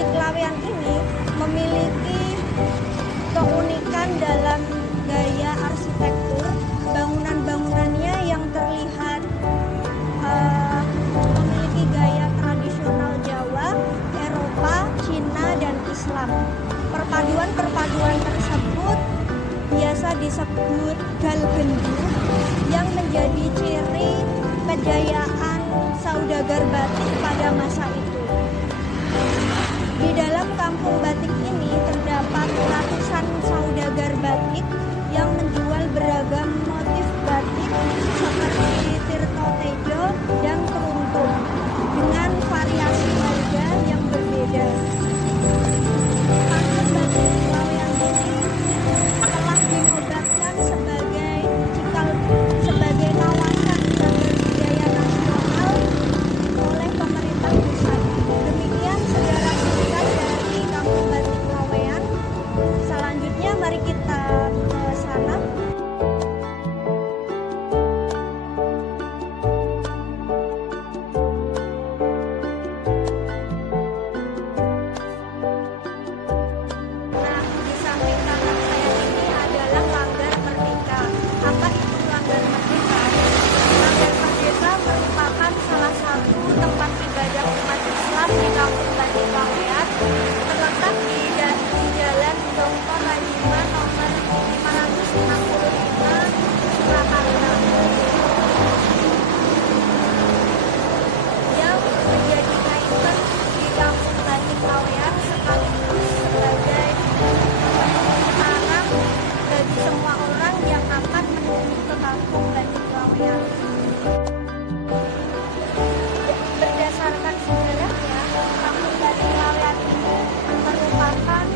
Batik Laweyan ini memiliki keunikan dalam gaya arsitektur bangunan-bangunannya yang terlihat memiliki gaya tradisional Jawa, Eropa, Cina, dan Islam. Perpaduan-perpaduan tersebut biasa disebut galbendu yang menjadi ciri kejayaan saudagar batik pada masa itu. Di dalam kampung batik ini terdapat ratusan saudagar batik yang menjual beragam motif batik seperti Tirto Tejo dan Keruntung dengan variasi harga yang berbeda. Kampung batik Laweyan ini telah dinobatkan sebagai kawasan cagar budaya nasional oleh pemerintah pusat. Demikian sejarah singkat dari Kampung Batik Laweyan. Selanjutnya mari kita ke sana. Nah, di samping kanan saya ini adalah Langgar Merdeka. Apa itu Langgar Merdeka? Langgar Merdeka merupakan salah satu tempat ibadah umat Islam di Kampung Batik Laweyan, terletak di Jalan Dongko Rayima nomor 565 Surakarta, yang menjadi ikon di Kampung Batik Laweyan sekaligus sebagai arah bagi semua orang yang akan menuju ke Kampung Batik Laweyan. Berdasarkan sejarahnya, Kampung Batik Laweyan ini merupakan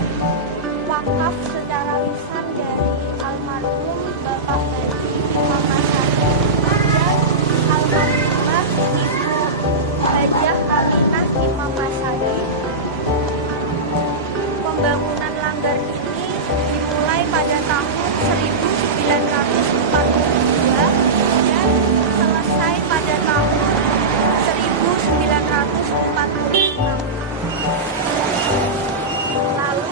wakaf secara lisan dari almarhum Bapak Haji Imam Masari dan almarhumah Ibu Hajah Aminah Imam Masari. Pembangunan langgar ini dimulai pada tahun 1942 dan selesai pada tahun 1946. Lalu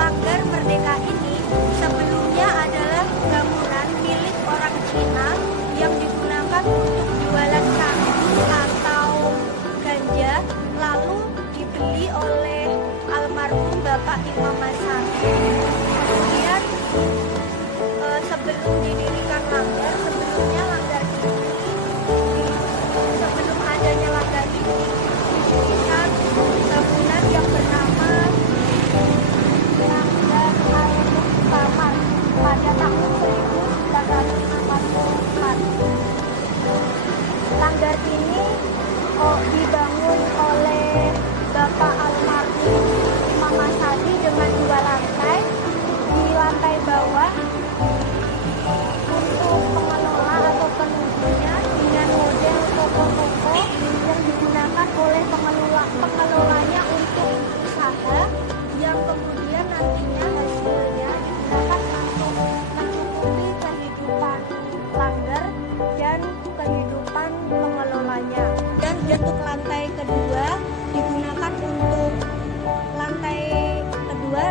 Langgar Merdeka ini sebelumnya adalah bangunan milik orang Cina yang digunakan untuk jualan candu atau ganja, lalu dibeli oleh almarhum Bapak Imam Masari. Kemudian sebelum didirikan langgar, sebelum adanya langgar ini didirikan bangunan yang bernama Langgar Al-Muktamar pada tahun 1944. Langgar ini dibangun oleh Bapak almarhum Imam Masari dengan 2 lantai. Di lantai bawah untuk pengelola atau penunggunya dengan model toko-toko yang digunakan oleh pengelolanya untuk usaha, yang kemudian nantinya hasilnya digunakan untuk mencukupi kehidupan langgar dan kehidupan pengelolanya. Dan bentuk lantai kedua digunakan untuk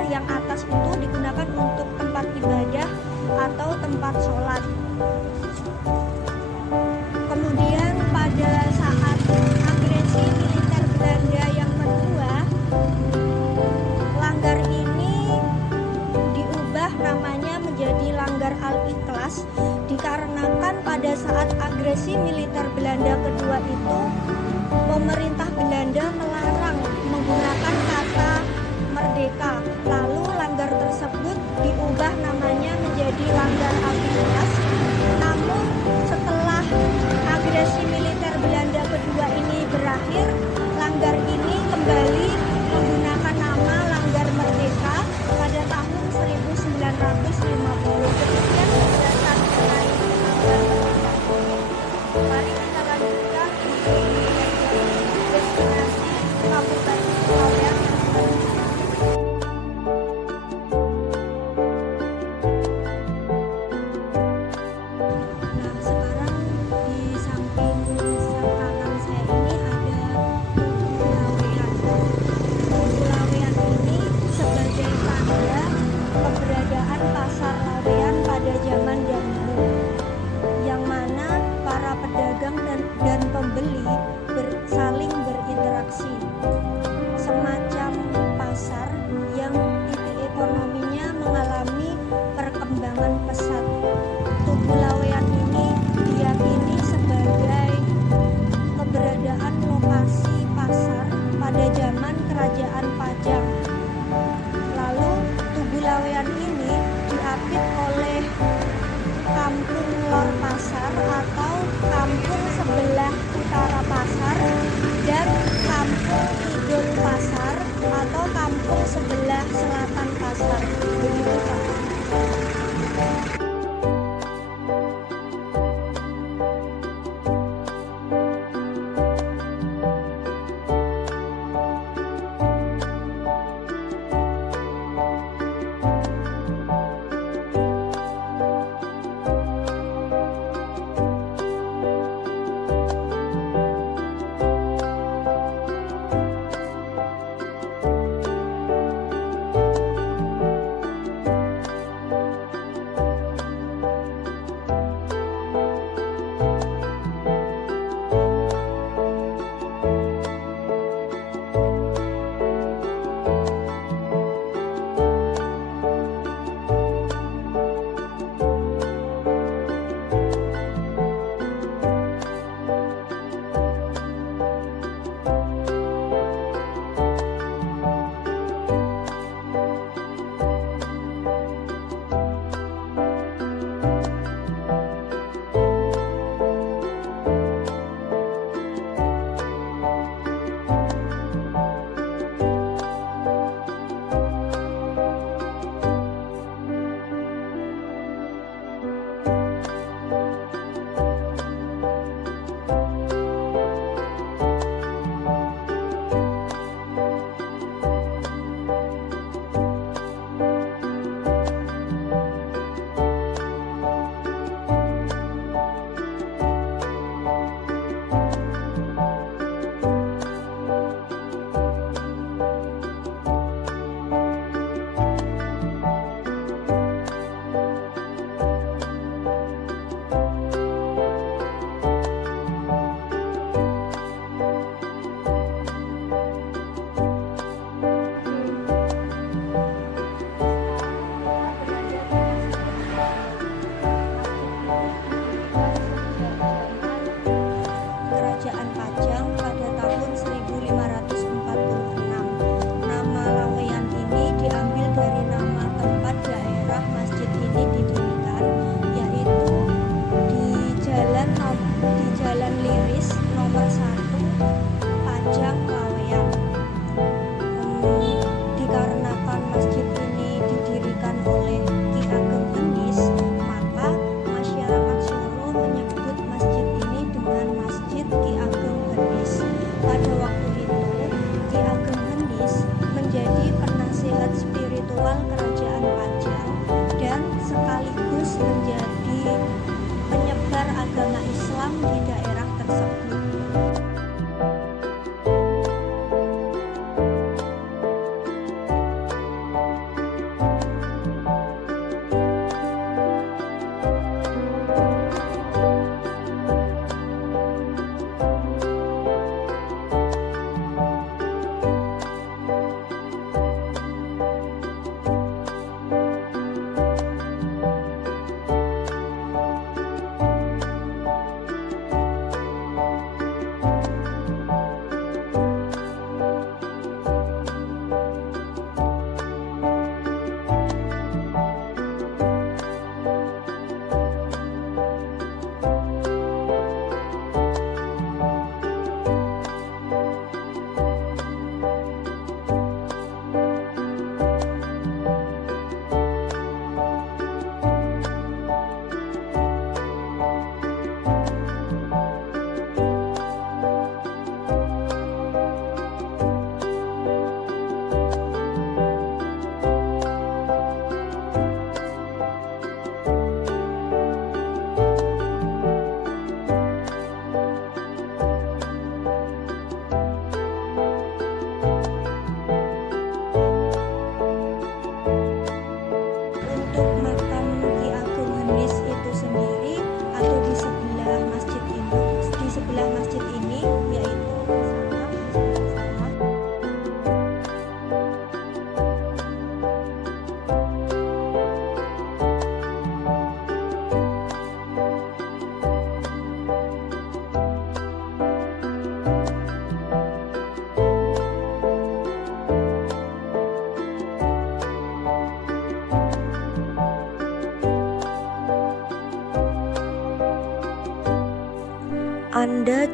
yang atas itu digunakan untuk tempat ibadah atau tempat sholat. Kemudian pada saat agresi militer Belanda yang kedua, langgar ini diubah namanya menjadi Langgar Al-Ikhlas, dikarenakan pada saat agresi militer Belanda kedua itu pemerintah Belanda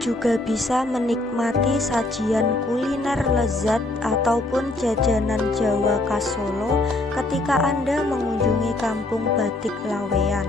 juga bisa menikmati sajian kuliner lezat ataupun jajanan Jawa khas Solo ketika Anda mengunjungi Kampung Batik Laweyan.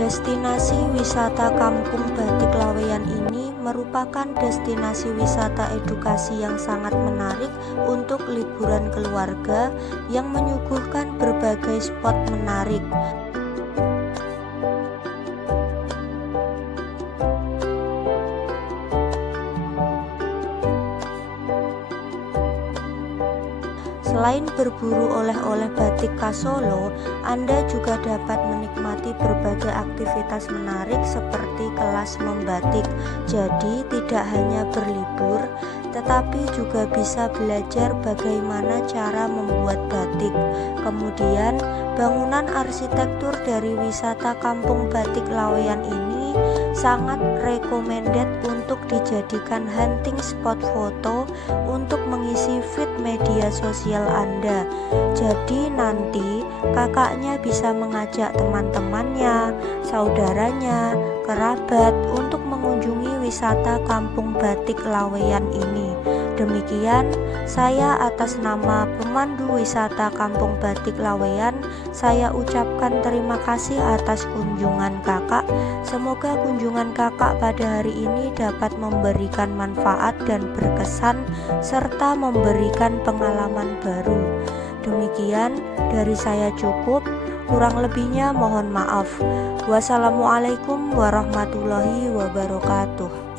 Destinasi wisata Kampung Batik Laweyan ini merupakan destinasi wisata edukasi yang sangat menarik untuk liburan keluarga yang menyuguhkan berbagai spot menarik. Selain berburu oleh-oleh batik khas Solo, Anda juga dapat menikmati berbagai aktivitas menarik seperti kelas membatik. Jadi tidak hanya berlibur, tetapi juga bisa belajar bagaimana cara membuat batik. Kemudian, bangunan arsitektur dari wisata Kampung Batik Laweyan ini sangat recommended untuk dijadikan hunting spot foto untuk mengisi feed media sosial Anda. Jadi nanti kakaknya bisa mengajak teman-temannya, saudaranya, kerabat untuk mengunjungi wisata Kampung Batik Laweyan ini. Demikian, saya atas nama pemandu wisata Kampung Batik Laweyan, saya ucapkan terima kasih atas kunjungan kakak. Semoga kunjungan kakak pada hari ini dapat memberikan manfaat dan berkesan serta memberikan pengalaman baru. Demikian dari saya cukup, kurang lebihnya mohon maaf. Wassalamualaikum warahmatullahi wabarakatuh.